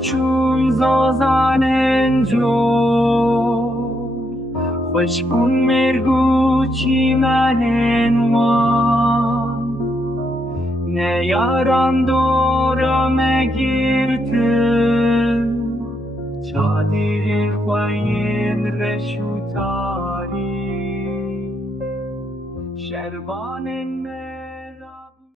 چون زازانن جو خوش بون مرگو چیمنن وان نه یاران دورم گیرتن چادر خوین رشوتاری شربان